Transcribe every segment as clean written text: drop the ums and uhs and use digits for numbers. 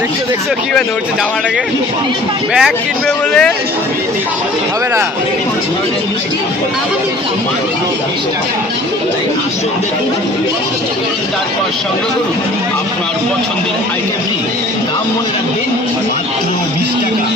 দেখছো দেখছো কিভাবে ধরছে জামাটাকে। ব্যাগ কিনবে বলে হবে না। তারপর সংগ্রহ করুন আপনার পছন্দের আইটেমটি। দাম মনে রাখবেন মাত্র 20 টাকা।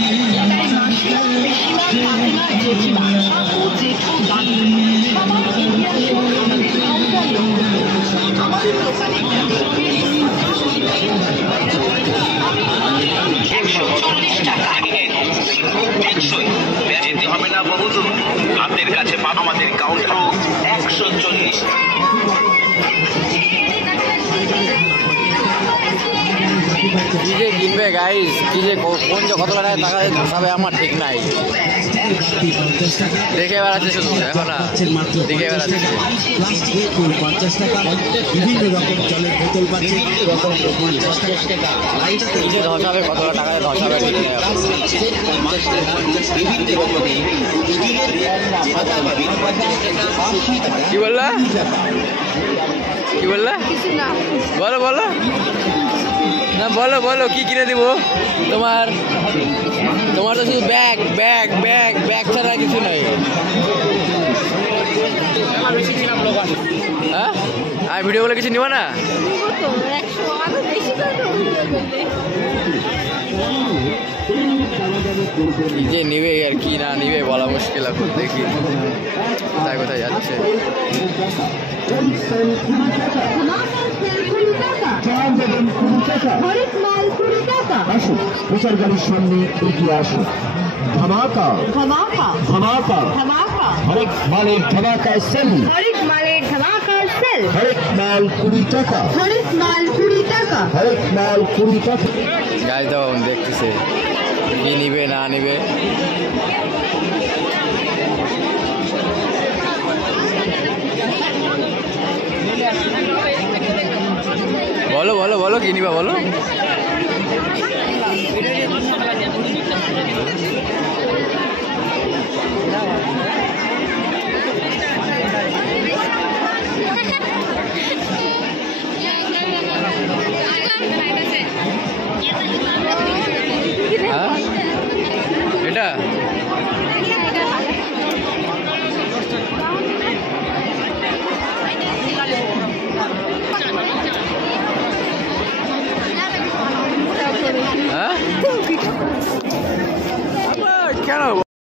যেতে হবে না বহুদূর, হাতের কাছে আমাদের কাউন্টার 140। কি যে কিনবে গাইস, কি যে কোন যে কত টাকায় টাকা ধসাবে আমার ঠিক নাই। দেখে বেড়াচ্ছে শুধু, এখন না দেখে বেড়াচ্ছে। বিভিন্ন রকম জলের বোতল পাচ্ছে, কি যে ধসাবে, কত টাকায় ধসাবে ঠিক নেই। কি বললা কি বললা? বলো বলো না, বলো বলো কি কিনে দিব তোমার? তোমার তো শুধু ব্যাগ ব্যাগ ব্যাগ ব্যাগ ছাড়া কিছু নেই। হ্যাঁ, আর ভিডিও বলে কিছু নিব না? কি যে নিবে আর কি না নিবে বলা মুশকিল এখন। দেখি কোথায় কোথায় যাচ্ছে। প্রচার গাড়ির সামনে এগিয়ে আসুন। ধামাকা ধামাকা ধামাকা ধামাকা, হরেক মালের ধামাকা সেল, হরেক মালের ধামাকা সেল, হরেক মাল 20 টাকা, হরেক মাল 20 টাকা, হরেক মাল 20 টাকা। গাছ দাও দেখতেছে কি নিবে না নিবে। বলো বলো বলো কি নিবা বলো।